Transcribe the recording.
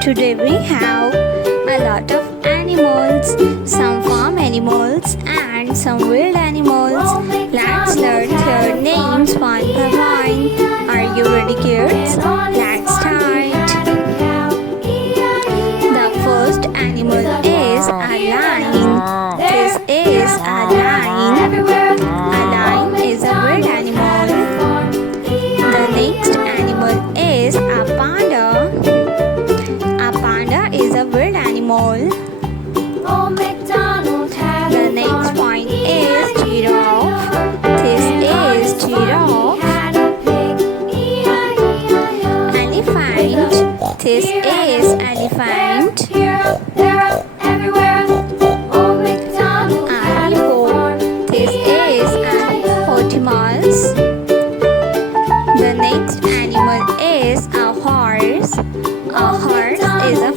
Today we have a lot of animals, some farm animals and some wild animals. Let's learn their names one by one. Are you ready, kids? Let's start. The first animal is a lion. This is a lion. A lion is a wild animal. The next animal is a panda. A panda is a wild animal. The next point is giraffe. This is giraffe. Elephant. This is elephant. A hippo. This is an hippopotamus. The next animal is a horse. A horse is a